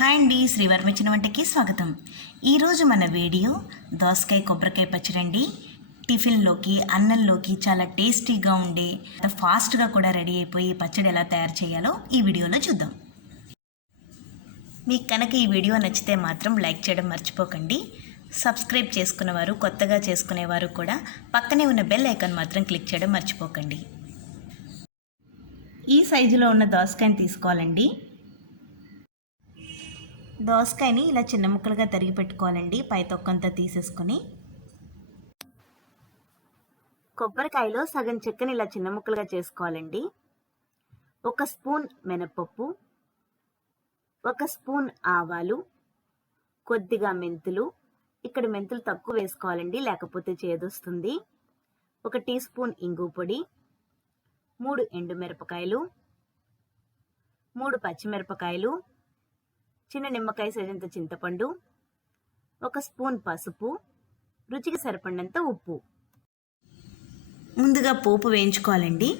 Hi అండి, శ్రీవర్మ చిన్న వంటకి స్వాగతం. ఈరోజు మన వీడియో దోసకాయ కొబ్బరికాయ పచ్చడి అండి. టిఫిన్లోకి అన్నంలోకి చాలా టేస్టీగా ఉండే ఫాస్ట్గా కూడా రెడీ అయిపోయి పచ్చడి ఎలా తయారు చేయాలో ఈ వీడియోలో చూద్దాం. మీకు కనుక ఈ వీడియో నచ్చితే మాత్రం లైక్ చేయడం మర్చిపోకండి. సబ్స్క్రైబ్ చేసుకునేవారు, కొత్తగా చేసుకునేవారు కూడా పక్కనే ఉన్న బెల్ ఐకాన్ మాత్రం క్లిక్ చేయడం మర్చిపోకండి. ఈ సైజులో ఉన్న దోసకాయని తీసుకోవాలండి. దోసకాయని ఇలా చిన్న ముక్కలుగా తరిగి పెట్టుకోవాలండి. పై తొక్కంతా తీసేసుకొని కొబ్బరికాయలో సగం చెక్కని ఇలా చిన్న ముక్కలుగా చేసుకోవాలండి. 1 స్పూన్ మినపప్పు, 1 స్పూన్ ఆవాలు, కొద్దిగా మెంతులు. ఇక్కడ మెంతులు తక్కువ వేసుకోవాలండి, లేకపోతే చేదొస్తుంది. 1 టీ స్పూన్ ఇంగు పొడి, 3 ఎండుమిరపకాయలు, 3 పచ్చిమిరపకాయలు, చిన్న నిమ్మకాయ సైజంత చింతపండు, 1 స్పూన్ పసుపు, రుచికి సరిపడినంత ఉప్పు. ముందుగా పోపు వేయించుకోవాలండి.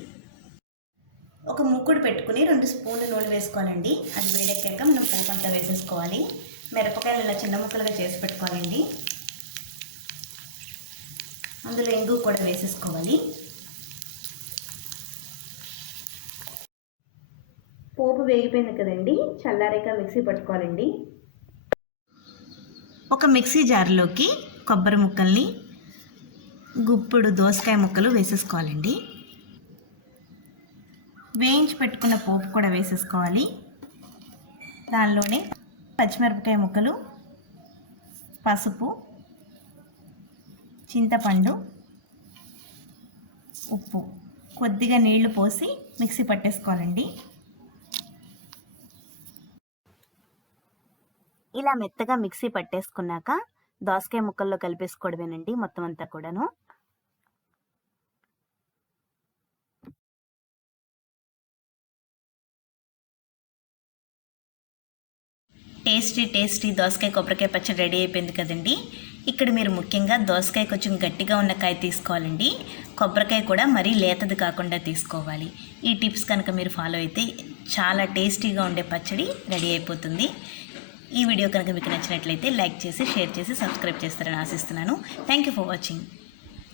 ఒక మూకుడు పెట్టుకుని 2 స్పూన్లు నూనె వేసుకోవాలండి. అది వేడెక్కాక మనం పోపు అంతా వేసేసుకోవాలి. మిరపకాయలు ఇలా చిన్న ముక్కలుగా చేసి పెట్టుకోవాలండి. అందులో ఇంగు కూడా వేసేసుకోవాలి. పోపు వేగిపోయింది కదండి, చల్లారాక మిక్సీ పట్టుకోవాలండి. ఒక మిక్సీ జార్లోకి కొబ్బరి ముక్కల్ని, గుప్పుడు దోసకాయ ముక్కలు వేసేసుకోవాలండి. వేయించి పెట్టుకున్న పోపు కూడా వేసేసుకోవాలి. దానిలోనే పచ్చిమిరపకాయ ముక్కలు, పసుపు, చింతపండు, ఉప్పు, కొద్దిగా నీళ్లు పోసి మిక్సీ పట్టేసుకోవాలండి. ఇలా మెత్తగా మిక్సీ పట్టేసుకున్నాక దోసకాయ ముక్కల్లో కలిపేసుకోవడమేనండి మొత్తం అంతా కూడాను. టేస్టీ దోసకాయ కొబ్బరికాయ పచ్చడి రెడీ అయిపోయింది కదండి. ఇక్కడ మీరు ముఖ్యంగా దోసకాయ కొంచెం గట్టిగా ఉన్న కాయ తీసుకోవాలండి. కొబ్బరికాయ కూడా మరీ లేతది కాకుండా తీసుకోవాలి. ఈ టిప్స్ కనుక మీరు ఫాలో అయితే చాలా టేస్టీగా ఉండే పచ్చడి రెడీ అయిపోతుంది. ఈ వీడియో కనుక మీకు నచ్చినట్లయితే లైక్ చేసి, షేర్ చేసి, సబ్స్క్రైబ్ చేస్తారని ఆశిస్తున్నాను. Thank you for watching.